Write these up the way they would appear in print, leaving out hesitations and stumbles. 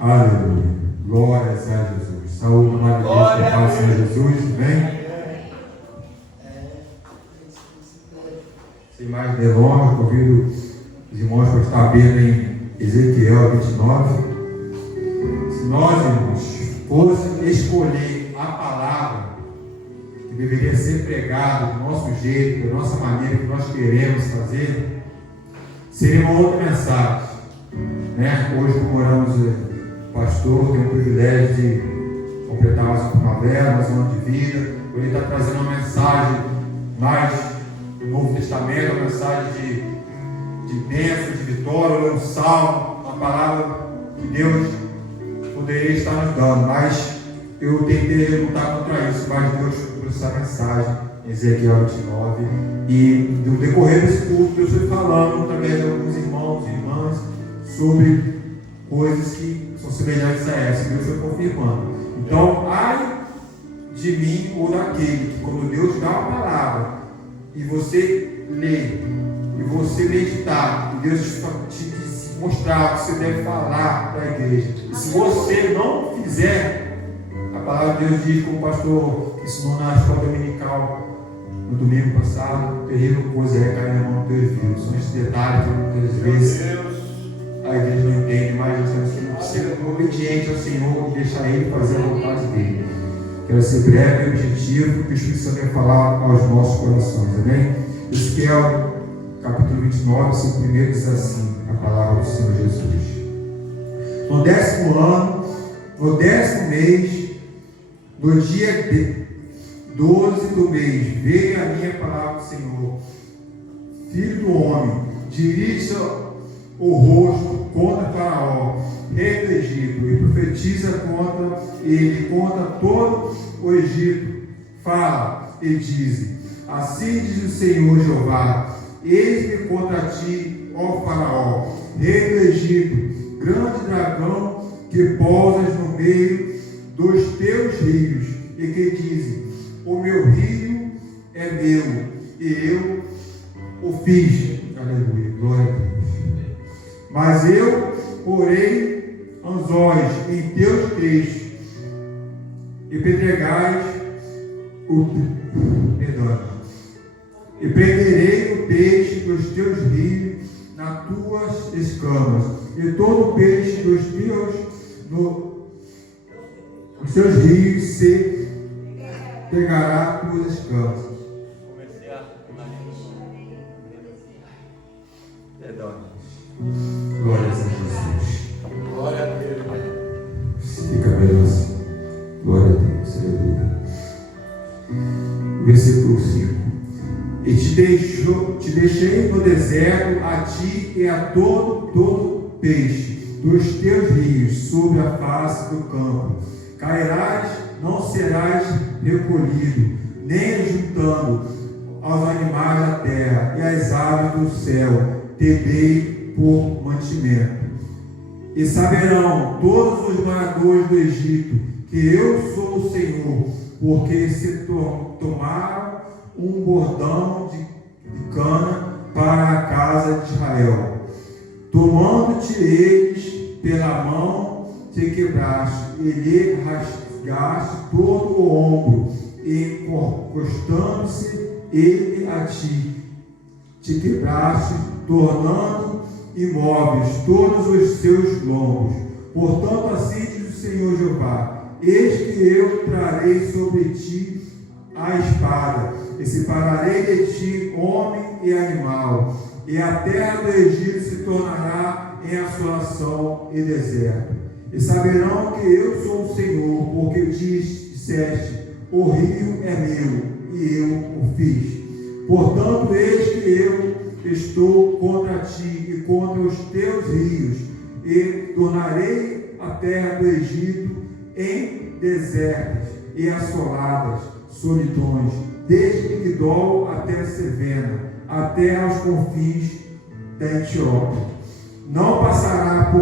Aleluia. Glórias a Jesus. Saúde, maravilhosa, que paz Senhor Jesus. Vem. Sem mais delongas, convido os irmãos para estar abrindo em Ezequiel 29. Se nós, irmãos, fosse escolher a palavra que deveria ser pregada do nosso jeito, da nossa maneira, que nós queremos fazer, seria uma outra mensagem. Hoje comemoramos o pastor, tem o privilégio de completar mais uma primavera, mais um ano de vida. Ele está trazendo uma mensagem mais do Novo Testamento, uma mensagem de bênção, de vitória, um salmo, uma palavra que Deus poderia estar nos dando, mas eu tentei lutar contra isso, mas Deus trouxe essa mensagem em Ezequiel 29, e no decorrer desse culto Deus foi falando através de alguns irmãos e irmãs sobre coisas que são semelhantes a essa, Deus foi confirmando. Então, ai de mim ou daquele que, quando Deus dá uma palavra e você lê e você meditar, e Deus te mostrar o que você deve falar para a igreja, e se você não fizer, a palavra de Deus diz, como o pastor ensinou na escola dominical no domingo passado, terrível coisa é cair na mão de Deus vivo. São esses detalhes que muitas vezes a igreja não entende, mas nós temos que ser obediente ao Senhor e deixar Ele fazer a vontade dele. Quero ser breve e objetivo, que o Espírito Santo vai falar aos nossos corações, amém? Ezequiel capítulo 29, seu primeiro diz assim, a palavra do Senhor Jesus. No 10º ano, no 10º mês, no dia 12 do mês, veio a minha palavra do Senhor. Filho do homem, dirige o rosto contra Faraó, rei do Egito, e profetiza contra ele, contra todo o Egito. Fala e diz: assim diz o Senhor Jeová: eis-me contra ti, ó Faraó, rei do Egito, grande dragão que pousas no meio dos teus rios, e que dizem: o meu rio é meu, e eu o fiz. Aleluia, glória a Deus. Mas eu porei anzóis em teus trechos, e pedregais e prenderei o peixe dos teus rios nas tuas escamas, e todo peixe dos teus rios se pegará tuas escamas. Glória a Jesus. Glória a Deus. Fica bem assim. Glória a Deus. Aleluia. Versículo 5. E te deixei no deserto, a ti e a todo peixe dos teus rios, sobre a face do campo. Cairás, não serás recolhido, nem juntando aos animais da terra e às aves do céu, te dei por mantimento. E saberão todos os moradores do Egito que eu sou o Senhor, porque se tomaram um bordão de cana para a casa de Israel. Tomando-te eles pela mão, te quebraste, e lhe rasgaste todo o ombro, e encostando-se ele a ti, te quebraste, tornando imóveis todos os seus lombos. Portanto, assim diz o Senhor Jeová: eis que eu trarei sobre ti a espada, e separarei de ti homem e animal, e a terra do Egito se tornará em assolação e deserto. E saberão que eu sou o Senhor, porque disseste: o rio é meu, e eu o fiz. Portanto, eis que eu estou contra ti e contra os teus rios, e tornarei a terra do Egito em desertos e assoladas solidões, desde Migdol até Sevena, até aos confins da Etiópia. Não passará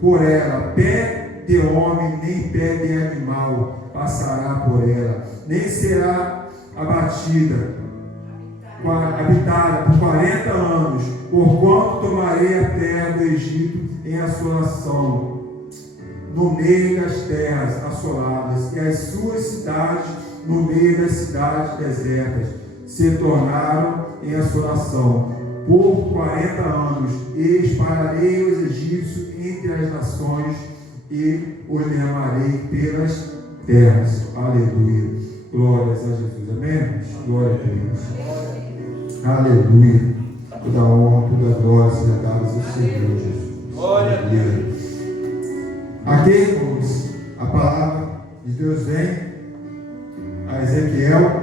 por ela pé de homem, nem pé de animal passará por ela, nem será habitada por 40 anos, porquanto tomarei a terra do Egito em assolação, no meio das terras assoladas, e as suas cidades, no meio das cidades desertas, se tornaram em assolação. Por 40 anos, e espalharei os egípcios entre as nações, e os derramarei pelas terras. Aleluia. Glórias a Jesus. Amém? Glória a Deus. Aleluia. Toda honra, toda glória seja dada ao Senhor Jesus. Glória a Deus. Aqui, irmãos, a palavra de Deus vem a Ezequiel,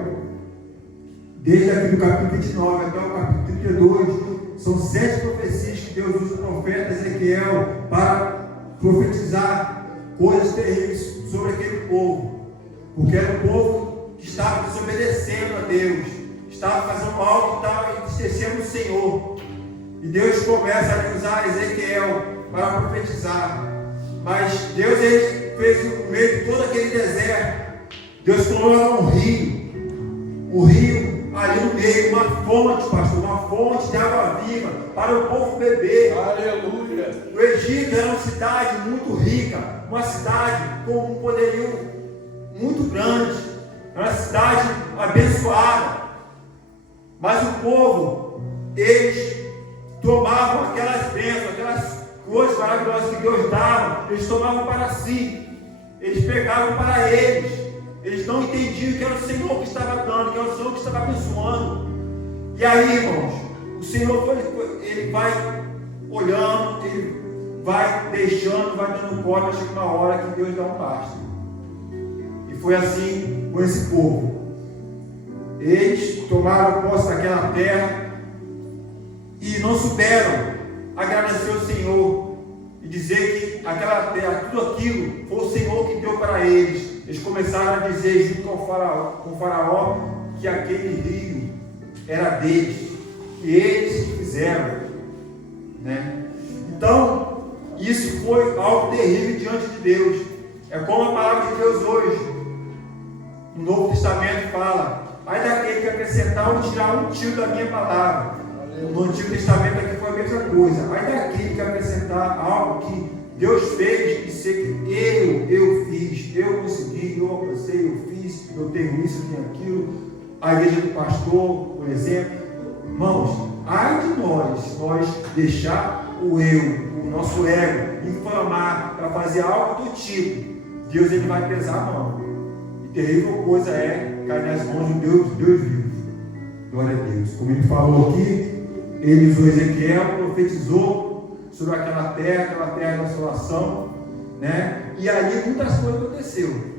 desde aqui do capítulo 29 até o capítulo 32, são 7 profecias que Deus usa o profeta Ezequiel para profetizar coisas terríveis sobre aquele povo, porque era um povo que estava desobedecendo a Deus, estava fazendo algo que estava entristecendo o Senhor, e Deus começa a usar Ezequiel para profetizar. Mas Deus ele fez no meio de todo aquele deserto, Deus colocou um rio ali no meio, uma fonte, pastor, uma fonte de água viva para o povo beber. Aleluia. O Egito era uma cidade muito rica, uma cidade com um poderio muito grande, era uma cidade abençoada, mas o povo, eles tomavam aquelas bênçãos, aquelas coisas maravilhosas que Deus dava, eles tomavam para si, eles pegavam para eles. Eles não entendiam que era o Senhor que estava dando, que era o Senhor que estava abençoando. E aí, irmãos, o Senhor ele vai olhando, ele vai deixando, vai dando conta, chega uma hora que Deus dá um basta. E foi assim com esse povo. Eles tomaram posse daquela terra e não souberam agradecer ao Senhor e dizer que aquela terra, tudo aquilo, foi o Senhor que deu para eles. Eles começaram a dizer junto com o faraó que aquele rio era deles, que eles fizeram, né? Então, isso foi algo terrível diante de Deus. É como a palavra de Deus hoje, no Novo Testamento fala: ai daquele que acrescentar ou tirar um tiro da minha palavra. No Antigo Testamento aqui foi a mesma coisa. Ai daquele que acrescentar algo que Deus fez e ser que eu fiz, eu consegui, eu alcancei, eu fiz, eu tenho isso, eu tenho aquilo. A igreja do pastor, por exemplo. Irmãos, ai de nós deixar o nosso ego, inflamar para fazer algo do tipo. Deus ele vai pesar a mão. E terrível coisa é cair nas mãos de Deus vivo. Glória a Deus. Como ele falou aqui, ele usou Ezequiel, profetizou sobre aquela terra da assolação, né? E ali muitas coisas aconteceram.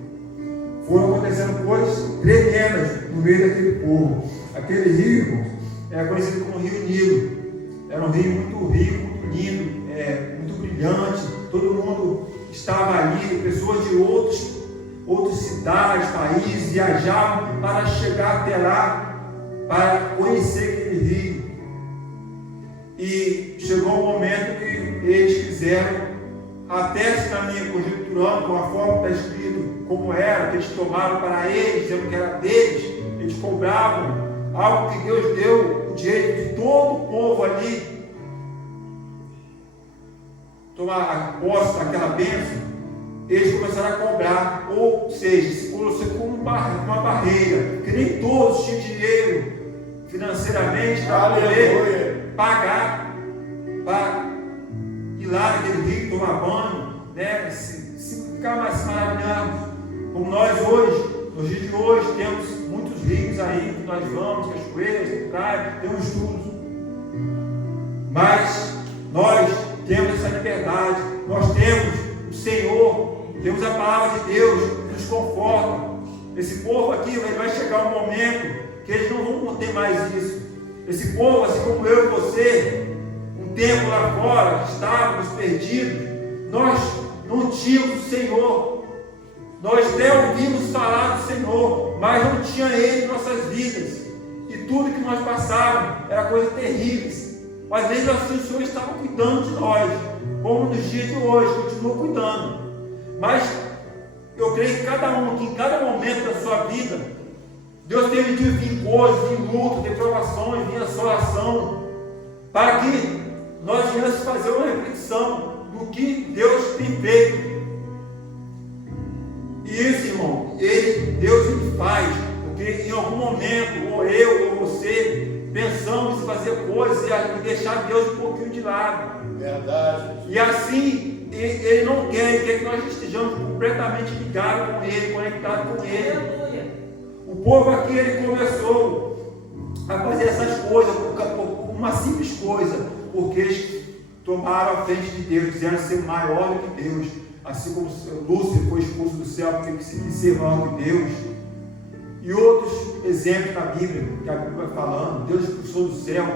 Foram acontecendo coisas tremendas no meio daquele povo. Aquele rio, irmãos, é conhecido como Rio Nilo. Era um rio muito rico, muito lindo, muito brilhante. Todo mundo estava ali, pessoas de outras cidades, países, viajavam para chegar até lá, para conhecer aquele rio. E chegou um momento que eles quiseram, até se na minha conjecturando, com a forma que está escrito, como era, que eles tomaram para eles, dizendo que era deles, eles cobravam algo que Deus deu o direito de todo o povo ali tomar a posse daquela bênção. Eles começaram a cobrar, ou seja, se colocou como uma barreira, que nem todos tinham dinheiro financeiramente para poder pagar para ir lá naquele rio, tomar banho, né? se ficar mais maravilhado. Como nós hoje, nos dias de hoje, temos muitos rios aí que nós vamos, cachoeiras, praia, temos tudo. Mas nós temos essa liberdade, nós temos o Senhor, temos a palavra de Deus que nos conforta. Esse povo aqui vai chegar um momento que eles não vão ter mais isso. Esse povo, assim como eu e você, um tempo lá fora, que estávamos perdidos, nós não tínhamos o Senhor. Nós até ouvimos falar do Senhor, mas não tinha Ele em nossas vidas. E tudo que nós passávamos era coisa terrível. Mas mesmo assim o Senhor estava cuidando de nós, como nos dias de hoje, continua cuidando. Mas eu creio que em cada momento da sua vida, Deus teve de vir coisas, vir lutas, vir provações, vir assolação, para que nós viéssemos fazer uma reflexão do que Deus tem feito isso, irmão, Deus ele faz, porque em algum momento, ou eu, ou você, pensamos em fazer coisas e deixar Deus um pouquinho de lado. Verdade. E assim, Ele não quer, Ele quer que nós estejamos completamente ligados com Ele, conectados com Ele. O povo aqui, ele começou a fazer essas coisas, por uma simples coisa, porque eles tomaram a frente de Deus, dizendo ser maior do que Deus, assim como Lúcifer foi expulso do céu porque quis ser maior que Deus. E outros exemplos na Bíblia, que a Bíblia vai falando, Deus expulsou do céu,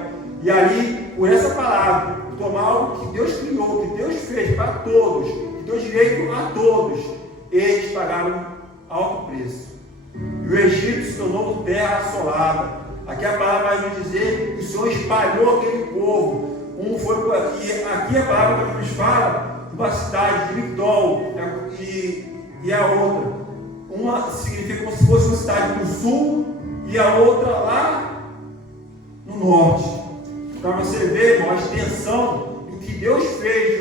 e ali, por essa palavra, tomar algo que Deus criou, que Deus fez para todos, que deu direito a todos, eles pagaram alto preço. E o Egito se tornou terra assolada. Aqui a palavra vai nos dizer que o Senhor espalhou aquele povo. Um foi por aqui, aqui a palavra nos fala de uma cidade de Migdol e a outra. Uma significa como se fosse uma cidade no sul e a outra lá no norte. Para você ver, irmão, a extensão do que Deus fez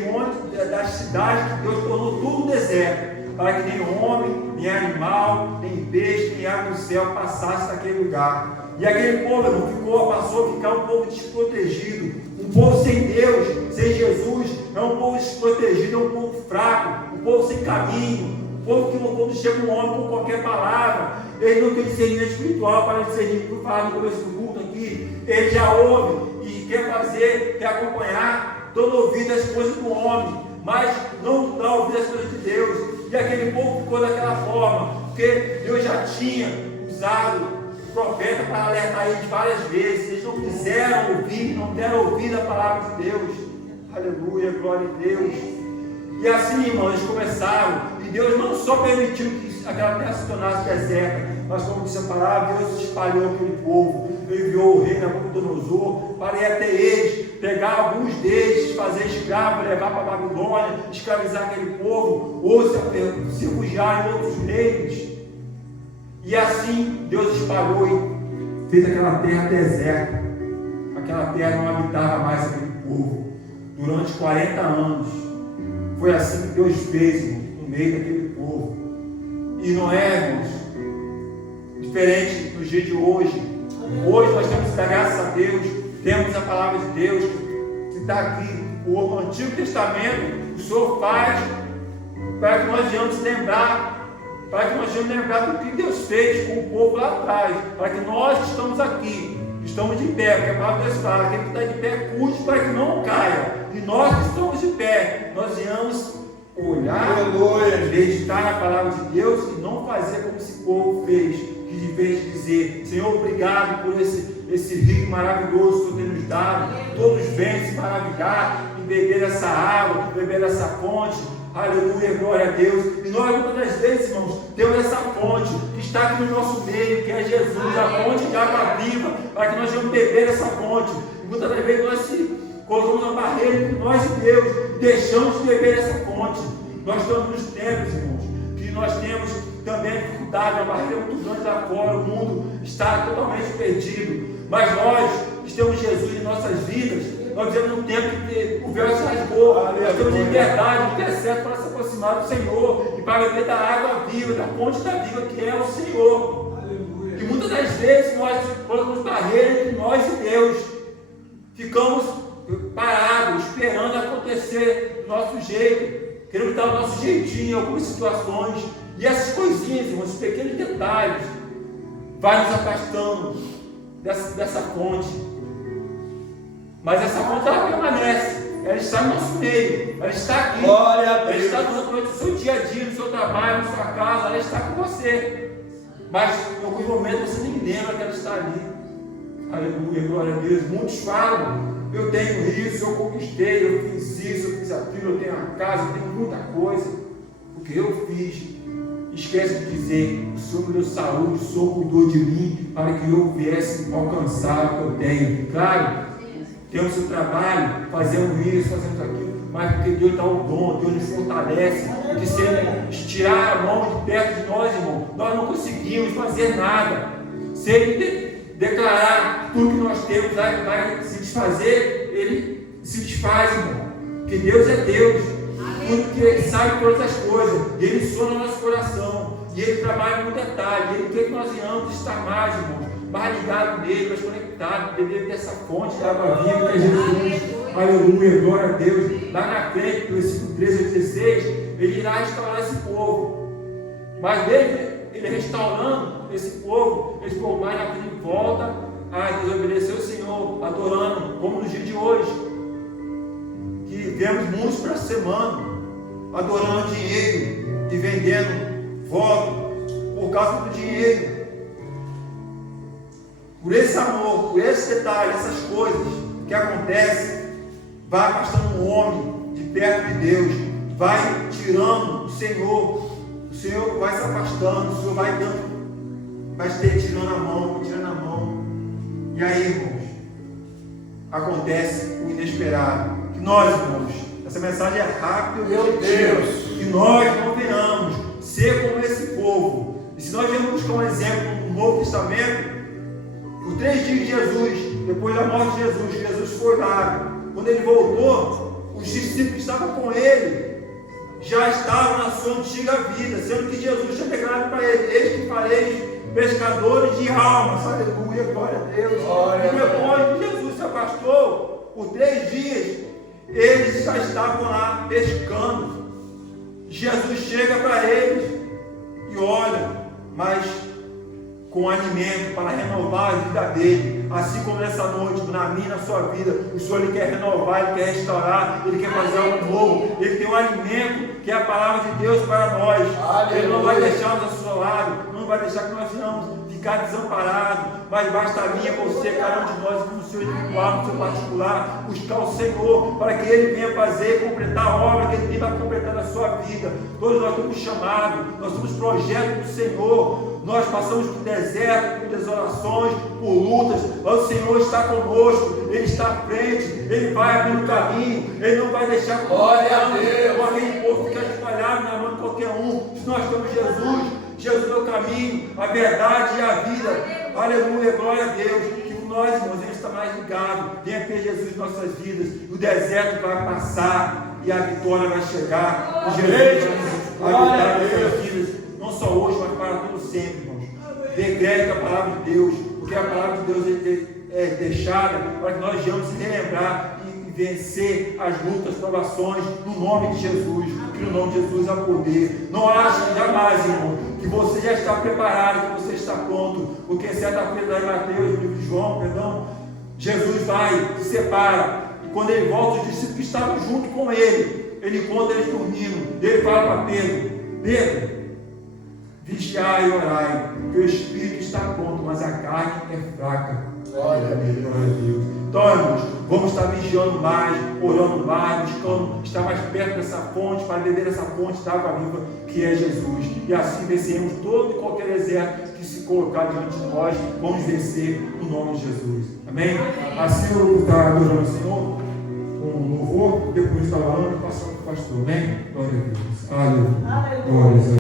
das cidades, que Deus tornou tudo deserto, para que nem homem, nem animal, nem peixe, nem água do céu passasse naquele lugar. E aquele povo não passou a ficar um povo desprotegido, um povo sem Deus, sem Jesus, é um povo desprotegido, é um povo fraco, um povo sem caminho, um povo que quando chega um homem com qualquer palavra, ele não tem discernimento espiritual para discernir, por falar no começo do culto aqui, ele já ouve e quer acompanhar, todo ouvido as coisas do homem, mas não dá ouvido as coisas de Deus. E aquele povo ficou daquela forma, porque Deus já tinha usado o profeta para alertar eles várias vezes. Eles não quiseram ouvir, não deram ouvir a palavra de Deus. Aleluia, glória a Deus. E assim, irmãos, eles começaram, e Deus não só permitiu que aquela terra se tornasse deserta, mas como disse a palavra, Deus espalhou aquele povo, enviou o rei Nabucodonosor para ir até eles, pegar alguns deles, fazer escravo, levar para a Babilônia, escravizar aquele povo, ou se refugiar em outros reinos. E assim Deus espalhou e fez aquela terra deserta. Aquela terra não habitava mais aquele povo durante 40 anos. Foi assim que Deus fez, irmão, no meio daquele povo. E não é, irmãos, diferente do dia de hoje. Hoje nós temos que dar graças a Deus, temos a palavra de Deus que está aqui. O Antigo Testamento, o Senhor faz para que nós venhamos lembrar, do que Deus fez com o povo lá atrás, para que nós que estamos aqui, estamos de pé, porque a palavra de Deus fala, aquele que está de pé cuide para que não caia. E nós que estamos de pé, nós venhamos olhar, meditar na palavra de Deus e não fazer como esse povo fez, que de vez de dizer, Senhor, obrigado por esse rio maravilhoso que o Senhor tem nos dado, todos vêm se maravilhar e beber essa água, beber essa fonte. Aleluia, glória a Deus. E nós muitas das vezes, irmãos, temos essa fonte que está aqui no nosso meio, que é Jesus, a fonte de água viva, para que nós venhamos beber essa fonte. E muitas das vezes nós colocamos uma barreira entre nós e Deus, deixamos de beber essa fonte. Nós estamos nos tempos, irmãos, que nós temos também dificuldade, uma barreira muito grande lá fora, o mundo está totalmente perdido. Mas nós que temos Jesus em nossas vidas, nós vivemos um tempo que o véu se rasgou, nós temos liberdade, que é certo para se aproximar do Senhor e para beber da água viva, da fonte da vida que é o Senhor. Aleluia. E muitas das vezes nós colocamos barreira entre nós e Deus, ficamos parados, esperando acontecer do nosso jeito, queremos dar o nosso jeitinho em algumas situações, e essas coisinhas, irmãos, esses pequenos detalhes, vai nos afastando dessa fonte. Mas essa fonte ela permanece, ela está no nosso meio, ela está aqui, ela está durante o seu dia a dia, no seu trabalho, na sua casa, ela está com você. Mas em alguns momentos você nem lembra que ela está ali. Aleluia, glória a Deus. Muitos falam, eu tenho isso, eu conquistei, eu fiz isso, eu fiz aquilo, eu tenho uma casa, eu tenho muita coisa, porque eu fiz. Esquece de dizer, o Senhor me deu saúde, o Senhor cuidou de mim, para que eu viesse alcançar o que eu tenho. Claro, temos o trabalho, fazemos isso, fazemos aquilo, mas porque Deus dá o dom, Deus nos fortalece, que se Ele tirar a mão de perto de nós, irmão, nós não conseguimos fazer nada. Se Ele declarar tudo que nós temos, vai se desfazer, Ele se desfaz, irmão, porque Deus é Deus, tudo que Ele sabe todas as coisas, Ele sona no nosso coração, E Ele trabalha no detalhe. Ele quer que nós venhamos estar mais, irmãos, mais ligados nele, mais conectados, beber dessa fonte de água viva que é Jesus. Aleluia, glória a Deus. Lá na frente, do versículo 13 ao 16, Ele irá restaurar esse povo. Mas Ele restaurando esse povo, esse povo mais na vida volta a desobedecer o Senhor, adorando, como no dia de hoje. Que vemos muitos para essa semana, adorando dinheiro e vendendo voto por causa do dinheiro. Por esse amor, por esse detalhe, essas coisas que acontecem, vai afastando o homem de perto de Deus, vai tirando o Senhor vai se afastando, o Senhor vai dando, vai tirando a mão. E aí, irmãos, acontece o inesperado. Que nós, irmãos, essa mensagem é rápida, meu Deus, que nós não venhamos ser como esse povo. E se nós vemos buscar um exemplo no Novo Testamento, por 3 dias de Jesus, depois da morte de Jesus foi lá. Quando ele voltou, os discípulos que estavam com ele já estavam na sua antiga vida, sendo que Jesus tinha declarado para ele: eis que fareis pescadores de almas. Aleluia, glória a Deus. E depois que Jesus se afastou, por 3 dias, eles já estavam lá pescando. Jesus chega para eles e olha, mas com alimento para renovar a vida dele, assim como nessa noite, na minha, na sua vida, o Senhor Ele quer renovar, Ele quer restaurar, Ele quer fazer algo novo. Ele tem um alimento que é a palavra de Deus para nós. Ele não vai deixar-nos assolado, não vai deixar que nós venhamos ficar desamparados, mas basta vir a você, cada um de nós, no seu individual, no seu particular, buscar o Senhor, para que Ele venha fazer, completar a obra que Ele tem para completar na sua vida. Todos nós somos chamados, nós somos projetos do Senhor. Nós passamos por deserto, por desolações, por lutas, mas o Senhor está conosco, Ele está à frente, Ele vai abrir o caminho, Ele não vai deixar aquele povo ficar espalhado na mão de qualquer um. Se nós temos Jesus é o caminho, a verdade e a vida. Aleluia, glória a Deus. Que nós, irmãos, a gente está mais ligado, venha ter Jesus em nossas vidas, o deserto vai passar e a vitória vai chegar. O Jesus vai habitar em nossas vidas, não só hoje, mas para todo sempre, irmãos. Decrete a palavra de Deus, porque a palavra de Deus é deixada para que nós venhamos relembrar e vencer as lutas, provações, no nome de Jesus, que no nome de Jesus há poder. Não ache jamais, irmão, que você já está preparado, que você está pronto, porque certa-feira, Mateus, no livro de João, perdão, Jesus vai, se separa, e quando ele volta, os discípulos que estavam junto com ele encontra eles dormindo, ele fala para Pedro, vigiai e orai, porque o espírito está pronto, mas a carne é fraca. Glória a Deus. Então, irmãos, vamos estar vigiando mais, orando mais, buscando estar mais perto dessa fonte, para beber essa fonte da água viva que é Jesus. E assim venceremos todo e qualquer exército que se colocar diante de nós. Vamos vencer no nome de Jesus. Amém? Assim eu vou estar adorando o Senhor com louvor, depois de estar orando, passando para o pastor. Amém? Glória a Deus. Aleluia. Glória a Deus.